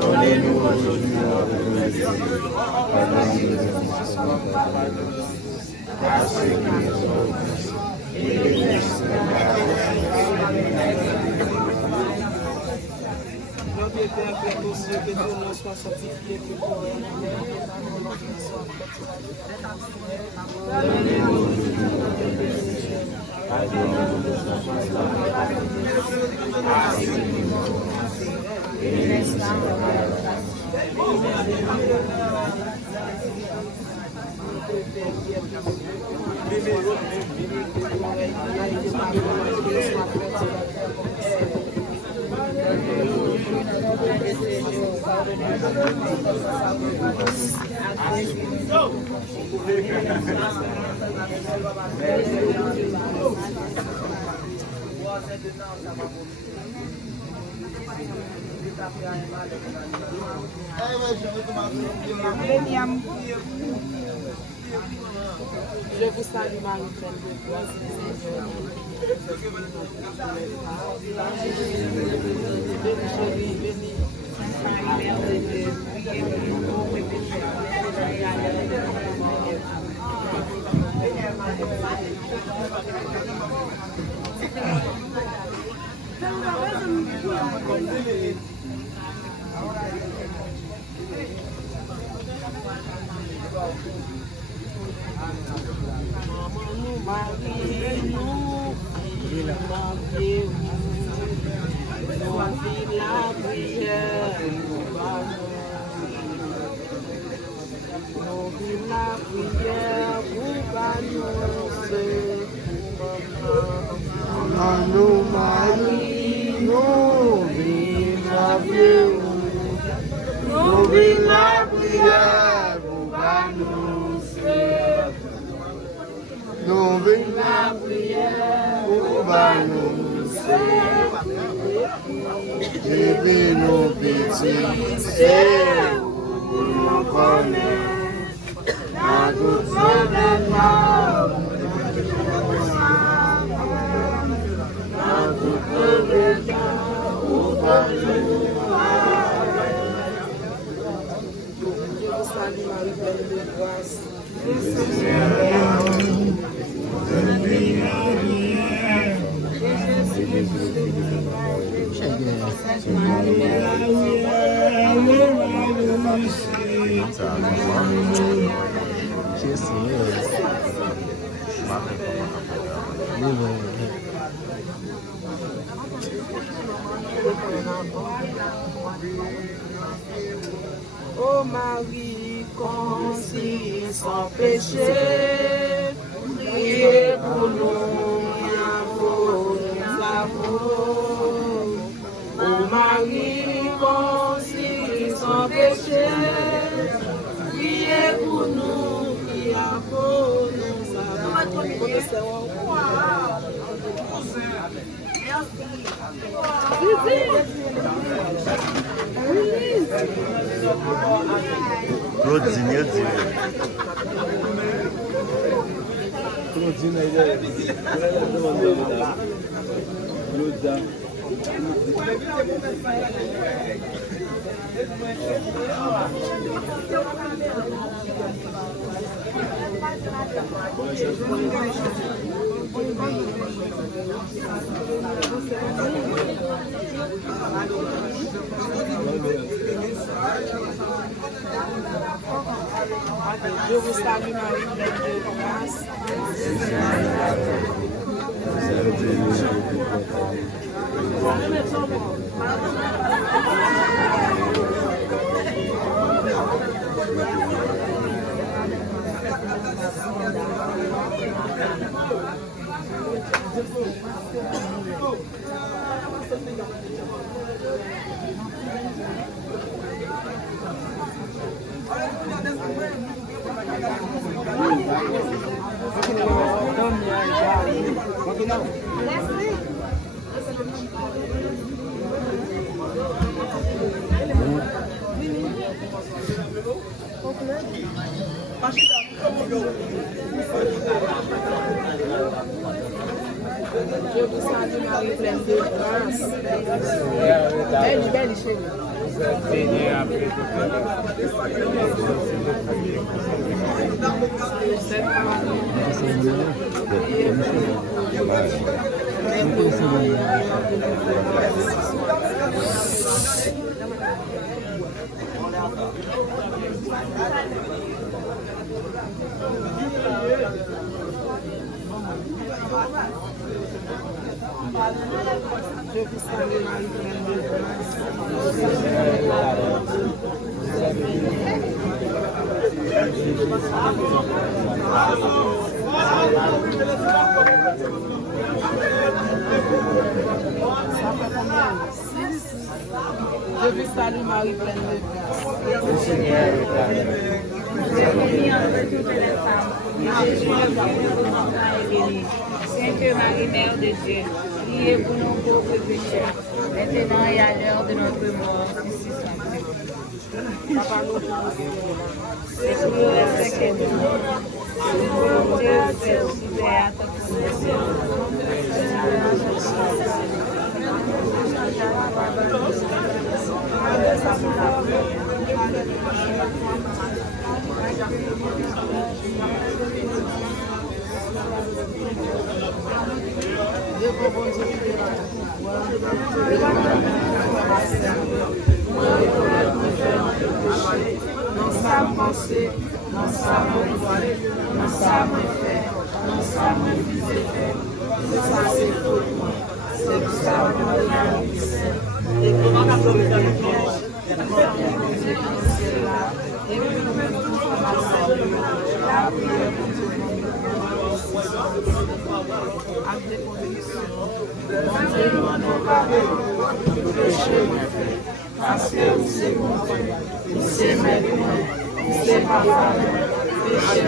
Donnez-nous aujourd'hui notre nourriture. Pardonnez-nous à ceux qui nous ont offensés. Et ne nous laisse Notre Père qui est aux cieux, que ton nom soit sanctifié, que ton règne vienne. Donnez-nous aujourd'hui notre nourriture. Pardonnez-nous nos offenses, à ceux qui nous ont offensés. Et ne nous laisse Je vous salue Marie, pleine de grâce, Divino pitié, c'est pour nous connaître, la douceur des morts, la douceur des gens, où vas-tu? Je vous salue Marie, pleine de grâce. Ô Marie, conçue sans péché, priez pour nous, nous avons. Ô Marie, conçue sans péché, priez pour nous qui avons, nous avons. Claudine, Je vous salue Marie, pleine de grâce. Marie pleine de grâce. Belle chérie. Vous êtes bénie après toutes les Je vous salue Marie pleine de grâce. Je vous salue Marie pleine de grâce. Le Seigneur est avec vous. Bénie entre toutes les femmes, et Jésus, le fruit de vos entrailles, est béni. Sainte Marie, Mère de Dieu, priez pour nous pauvres pécheurs, maintenant et à l'heure de notre mort, ici soit. Papa, nous C'est pour le siècle de mort. Dieu fait aussi paix à toute nation. Dans sa pensée, dans sa volonté, dans sa fait, dans sa fait, c'est ça c'est pour moi. C'est pour ça que et comment la et puis nous mettons la prière avec parce que c'est mon c'est mes c'est ma femme, péché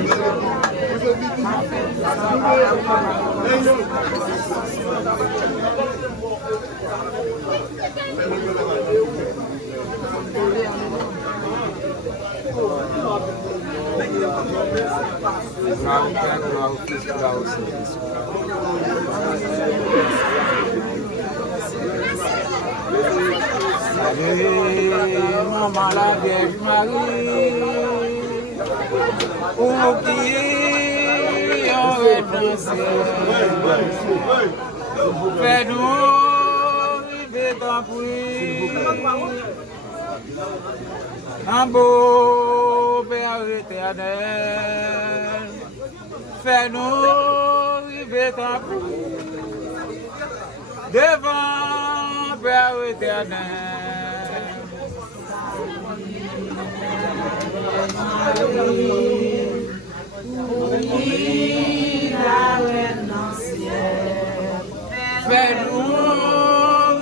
Gloire au Père, gloire au Fils, gloire au Saint-Esprit. Salut, maman la Vierge Marie, pour qui on est dans le ciel. Fais-nous vivre ton bruit, un beau Père éternel. Fais-nous vivre ton bruit, devant Père éternel. Fais-nous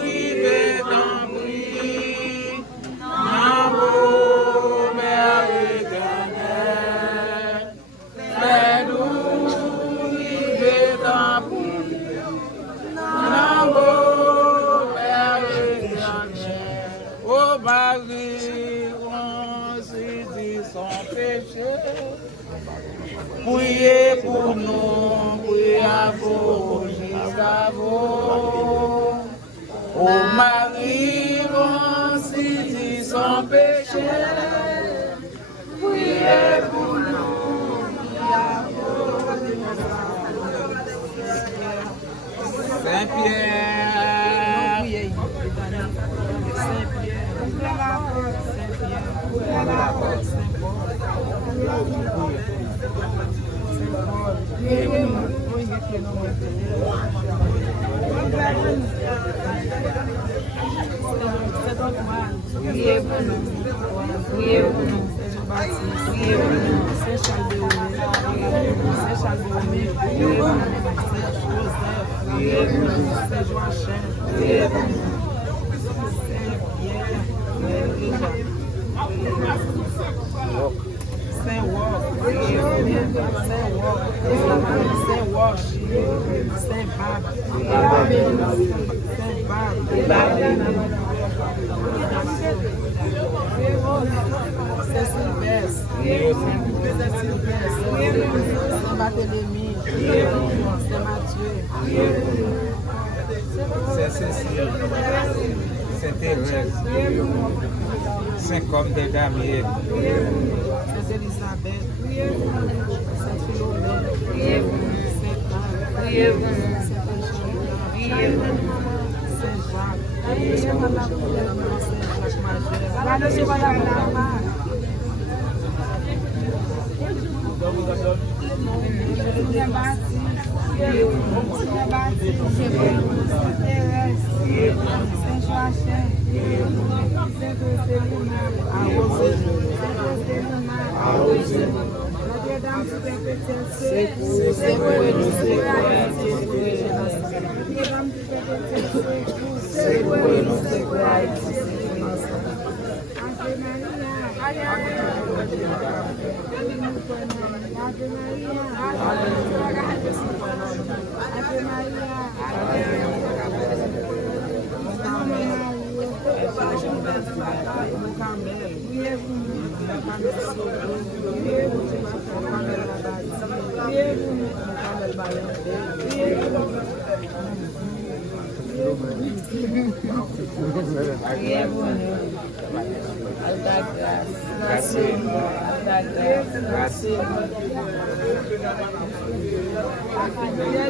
vivre ton bruit, un beau Père éternel. Fais-nous vivre ton bruit, un beau Père éternel. Oh Marie, considère son péché. Priez pour nous, priez à vous, jusqu'à vous. Oh Marie, considère son péché. Priez pour nous, priez à vous. Saint-Pierre, Priez pour nous, priez pour nous, priez pour nous, Saint Charles de Romée, priez pour nous, Saint Joseph, priez pour nous, Saint Joachim, priez pour nous, Saint Pierre, Saint Wash, Saint Bab, Saint Sylvestre, Saint Barthélemy, Saint Mathieu, Thérèse, Saint-Comme de Damier, Sainte Elisabeth, Sainte Philomène, Sainte Anne, Saint Jacques,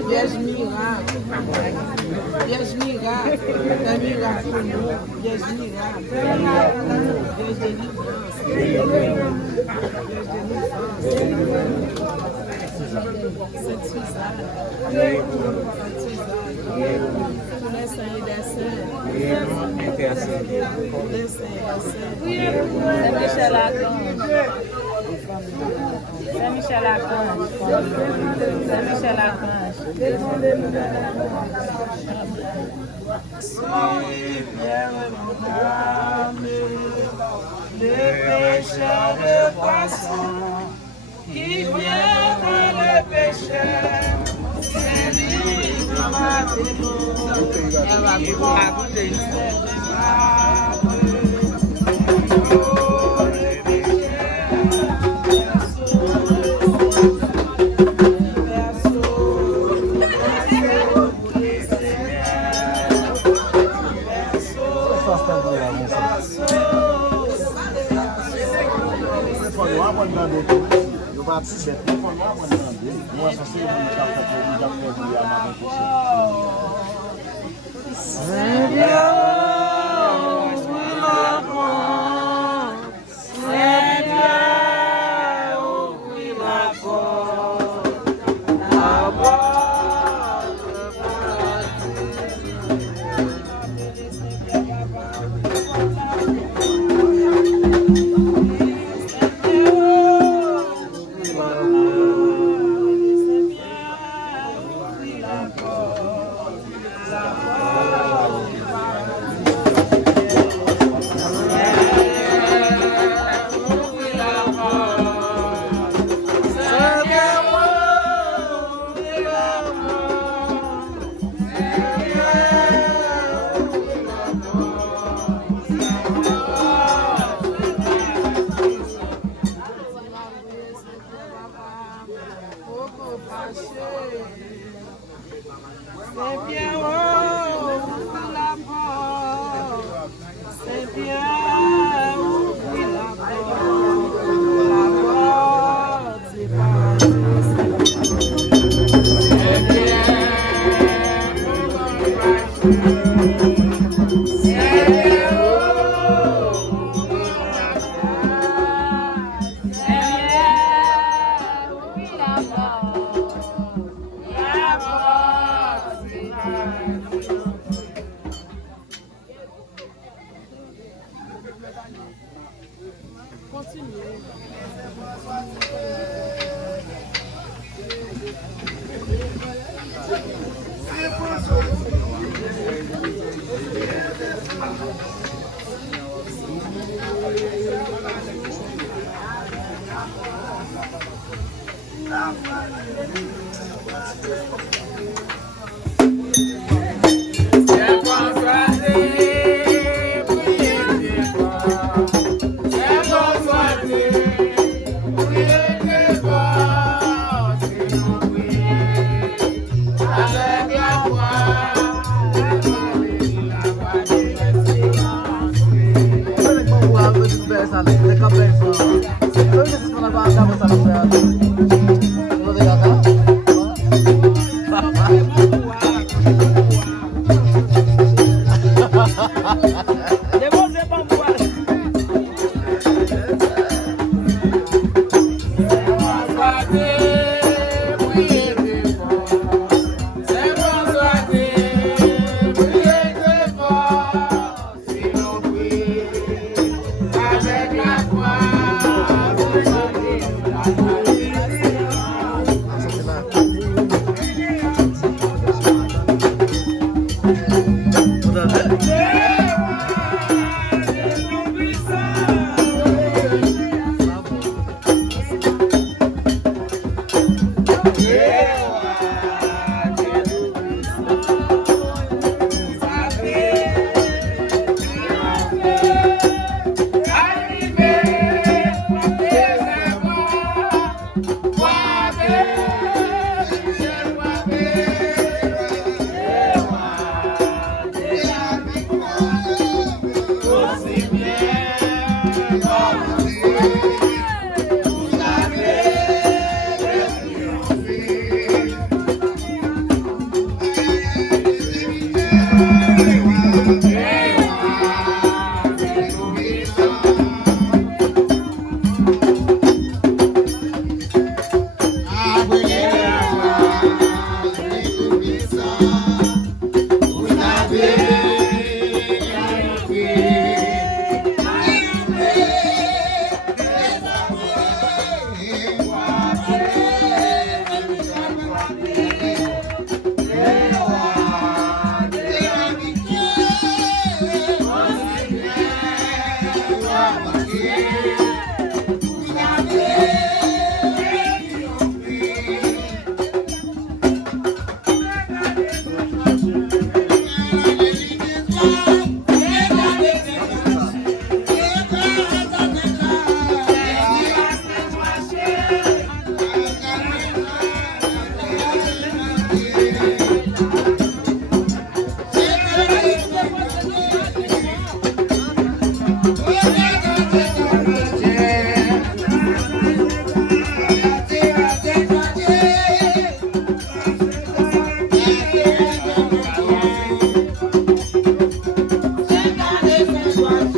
Vierge miracle, Vierge miracle, un miracle pour nous, Vierge miracle, Vierge délivrance, Sainte Suzanne, tous les saints et des saints, tous les saints et des saints, Saint-Michel Archange. Saint-Michel Archange. Saint-Michel Archange. le pécheur de poisson qui vient dans le péché, c'est lui qui m'a Eu vou assistir, eu vou lá mandando ele. Vou assistir o já Avec la voix. esa de cabeça. Eu disse que não vai dar você não vai. Não diga tá? Devo ser para voar. One.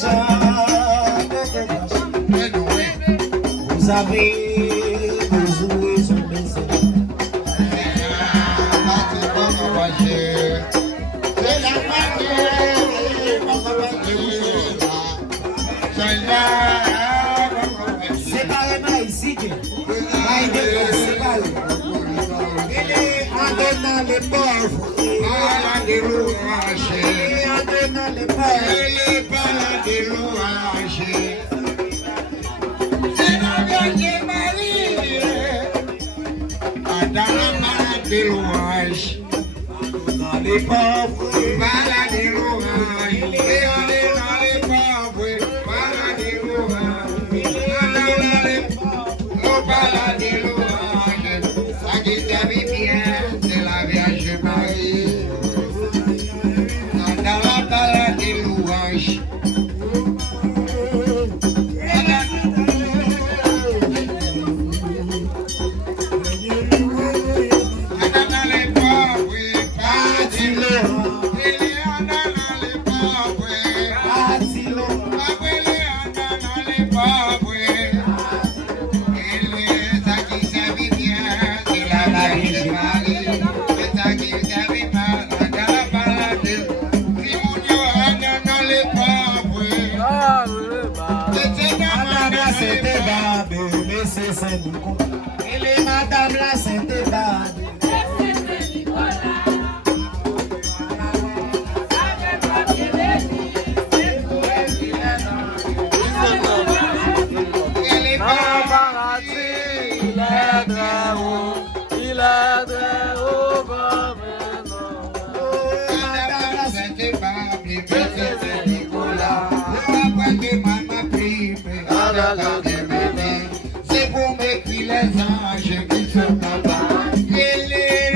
Vous avez besoin de baiser. Séparément ici, séparé. Il est en donnant les pauvres. Il est en donnant les pauvres. Il est pas de louange. C'est la Vierge Marie. Dans la malade de louange. Dans les pauvres. Malade de louange. Il est dans les pauvres. Malade de louange. C'est la Vierge Marie. Dans la balade des louanges. Elle est Madame la Sainte-Barbe. C'est pour m'écrire les anges qui sont là-bas. Il est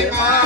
Yeah.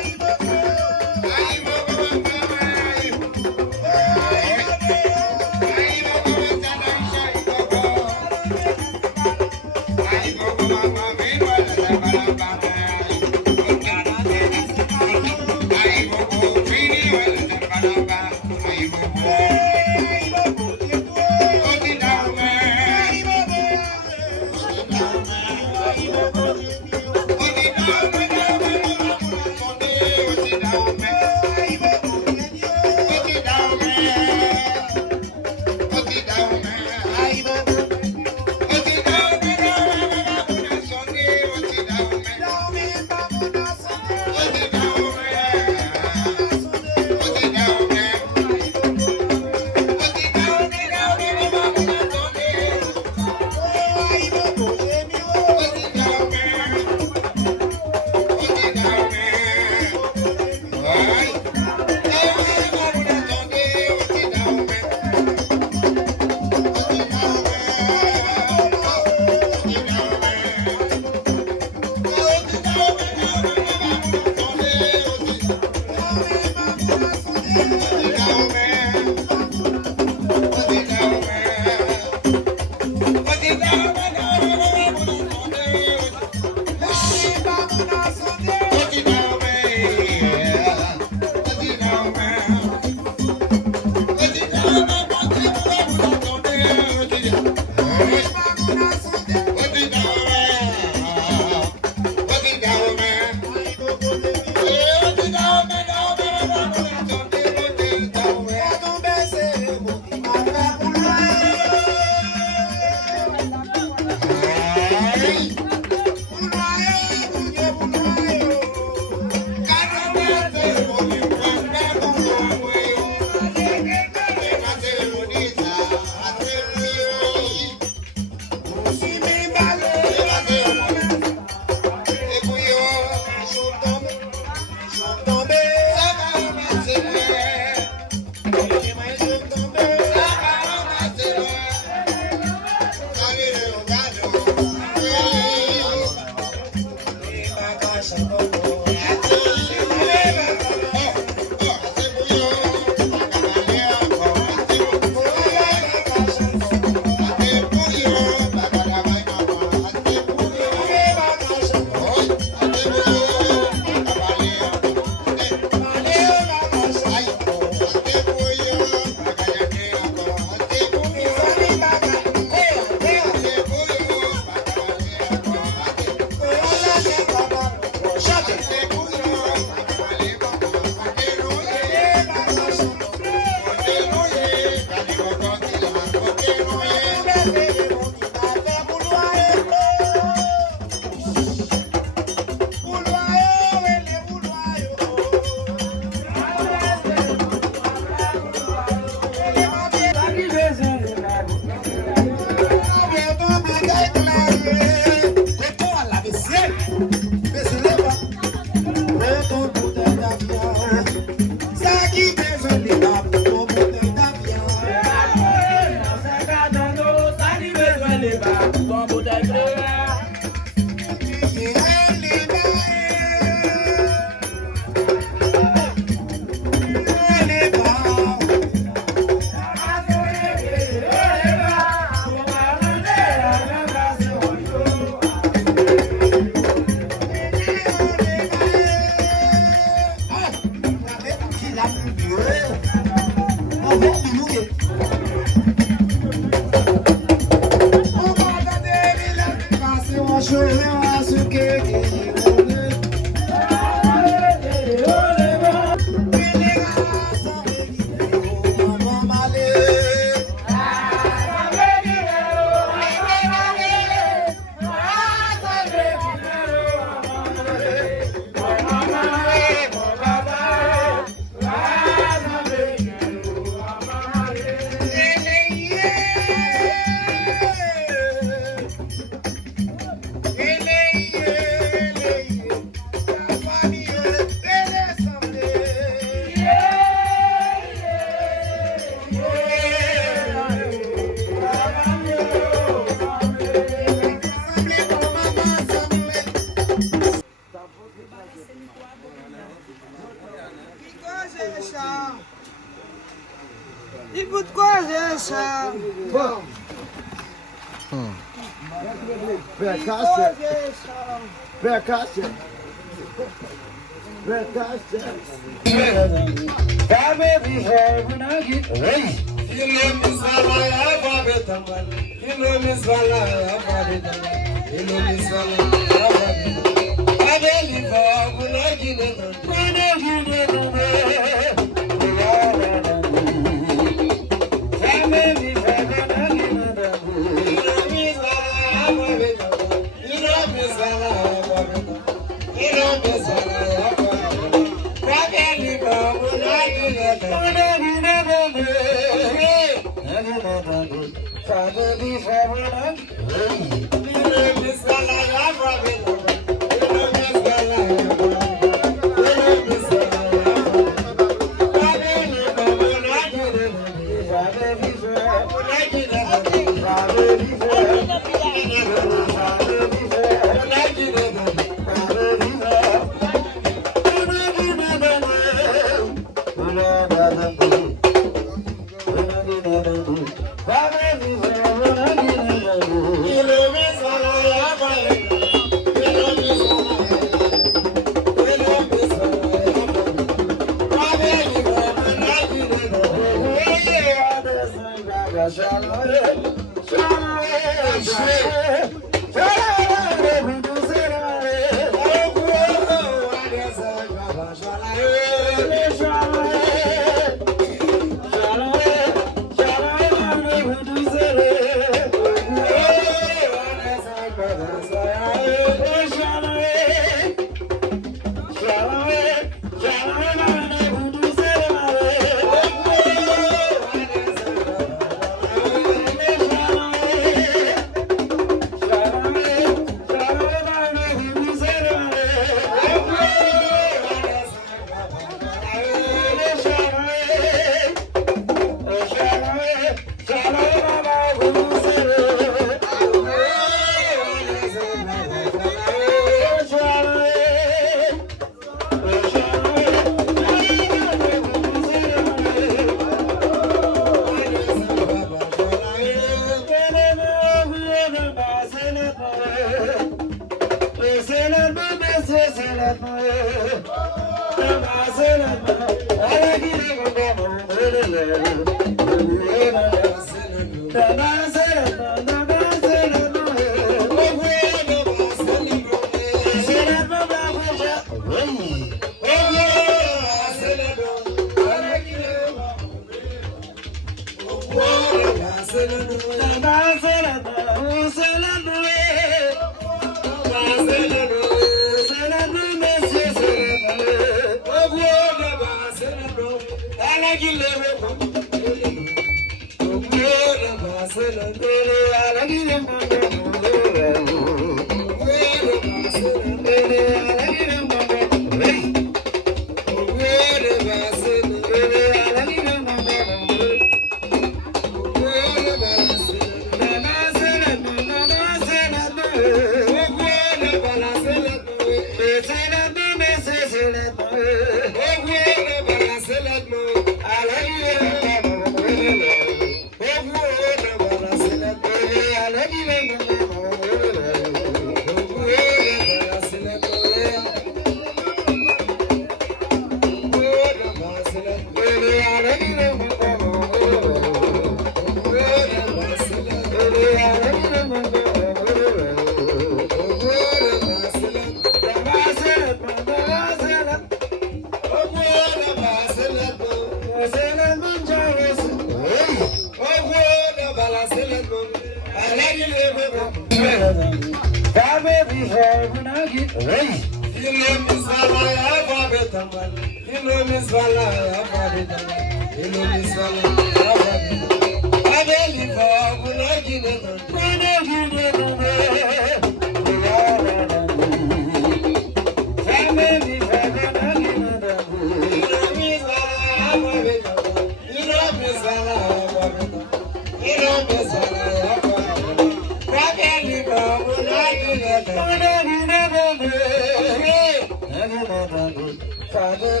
Father,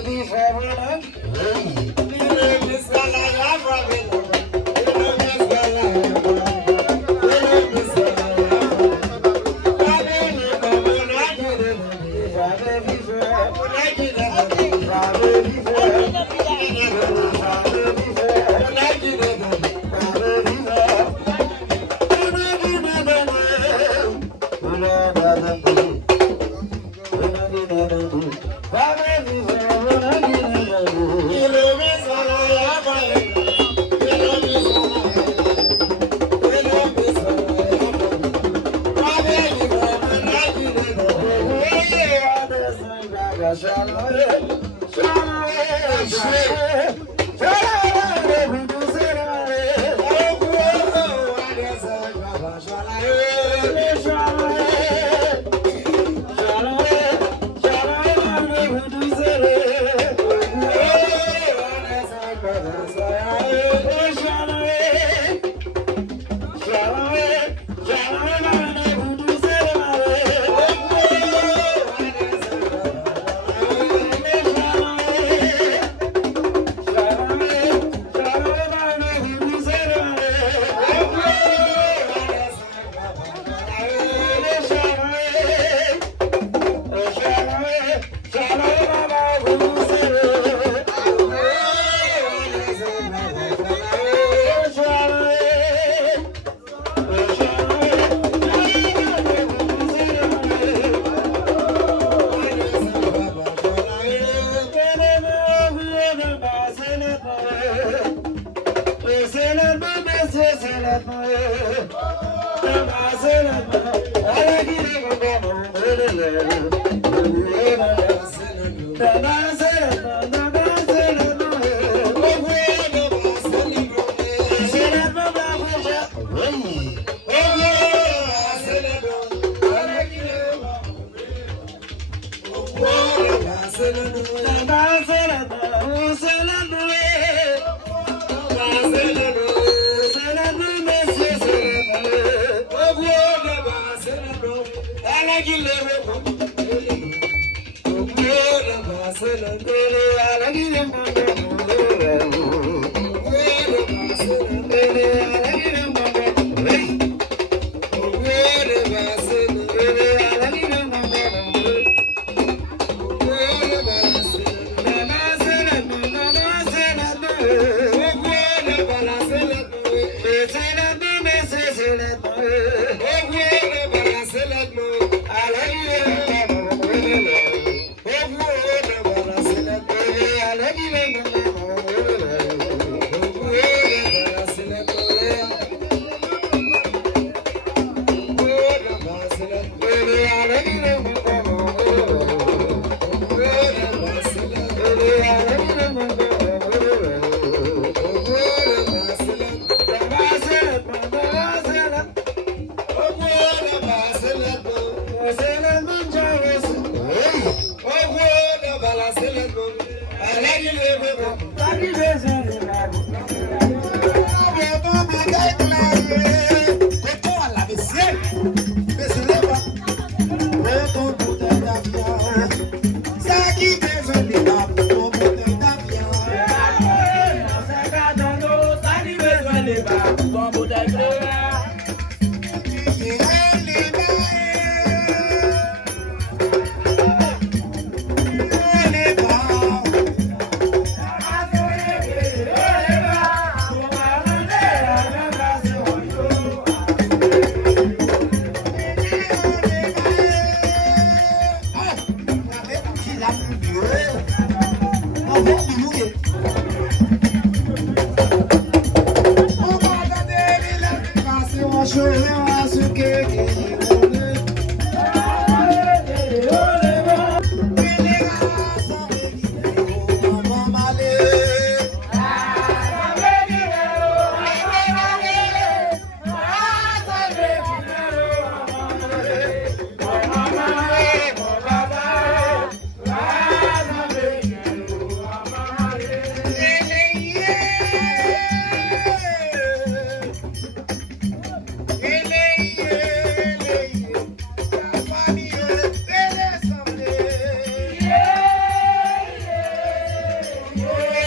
Yeah.